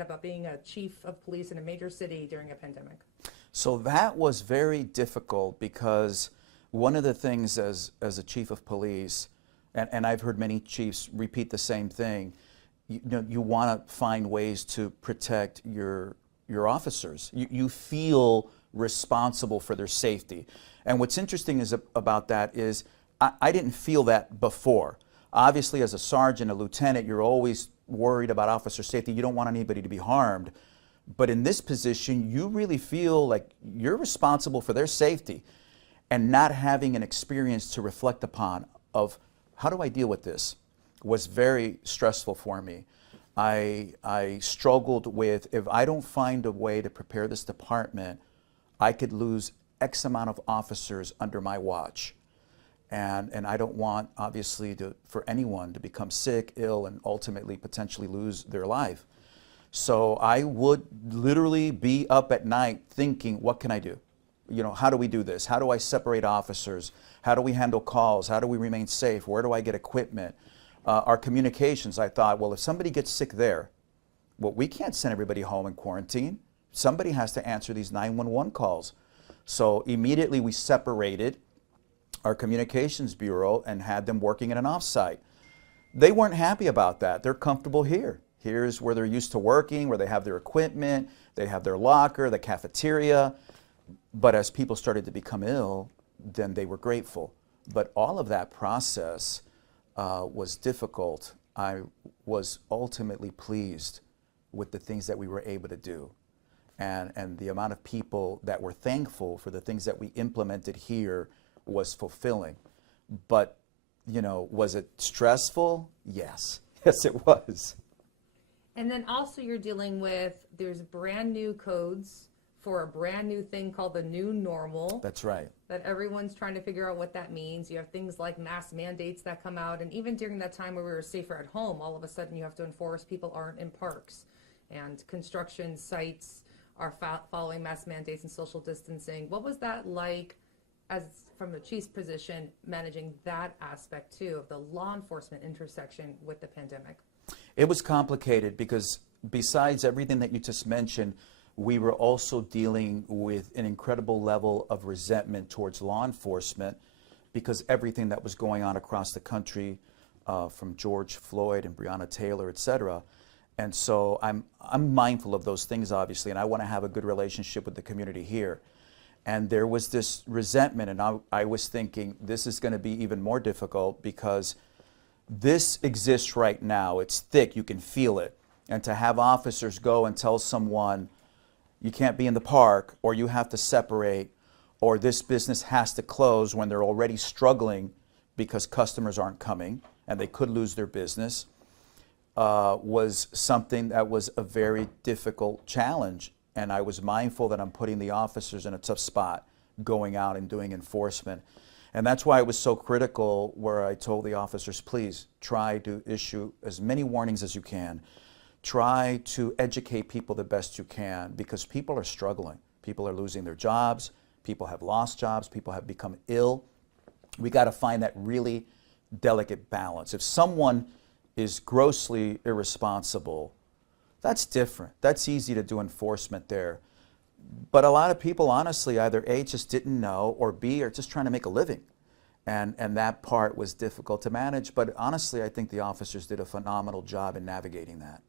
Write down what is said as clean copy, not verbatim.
about being a chief of police in a major city during a pandemic? So that was very difficult because one of the things as a chief of police, and I've heard many chiefs repeat the same thing, you want to find ways to protect your officers. You feel responsible for their safety. And what's interesting about that is I didn't feel that before. Obviously, as a sergeant, a lieutenant, you're always worried about officer safety. You don't want anybody to be harmed. But in this position, you really feel like you're responsible for their safety, and not having an experience to reflect upon of how do I deal with this was very stressful for me. I struggled with, if I don't find a way to prepare this department, I could lose X amount of officers under my watch. And I don't want, obviously, for anyone to become sick, ill, and ultimately potentially lose their life. So I would literally be up at night thinking, what can I do? How do we do this? How do I separate officers? How do we handle calls? How do we remain safe? Where do I get equipment? Our communications, I thought, well, if somebody gets sick there, well, we can't send everybody home in quarantine. Somebody has to answer these 911 calls. So immediately we separated our communications bureau and had them working in an offsite. They weren't happy about that. They're comfortable here. Here's where they're used to working, where they have their equipment, they have their locker, the cafeteria. But as people started to become ill, then they were grateful. But all of that process was difficult. I was ultimately pleased with the things that we were able to do. And the amount of people that were thankful for the things that we implemented here was fulfilling. But, was it stressful? Yes. Yes, it was. And then also you're dealing with, there's brand new codes for a brand new thing called the new normal. That's right. That everyone's trying to figure out what that means. You have things like mask mandates that come out. And even during that time where we were safer at home, all of a sudden you have to enforce people aren't in parks. And construction sites are following mask mandates and social distancing. What was that like, as from the chief's position, managing that aspect too of the law enforcement intersection with the pandemic? It was complicated because besides everything that you just mentioned, we were also dealing with an incredible level of resentment towards law enforcement because everything that was going on across the country, from George Floyd and Breonna Taylor, et cetera. And so I'm mindful of those things, obviously, and I want to have a good relationship with the community here. And there was this resentment, and I was thinking this is going to be even more difficult because this exists right now. It's thick, you can feel it. And to have officers go and tell someone you can't be in the park, or you have to separate, or this business has to close when they're already struggling because customers aren't coming and they could lose their business, was something that was a very difficult challenge. And I was mindful that I'm putting the officers in a tough spot going out and doing enforcement. And that's why it was so critical where I told the officers, please try to issue as many warnings as you can. Try to educate people the best you can because people are struggling. People are losing their jobs. People have lost jobs. People have become ill. We got to find that really delicate balance. If someone is grossly irresponsible, that's different. That's easy to do enforcement there. But a lot of people, honestly, either A, just didn't know, or B, are just trying to make a living. And that part was difficult to manage. But honestly, I think the officers did a phenomenal job in navigating that.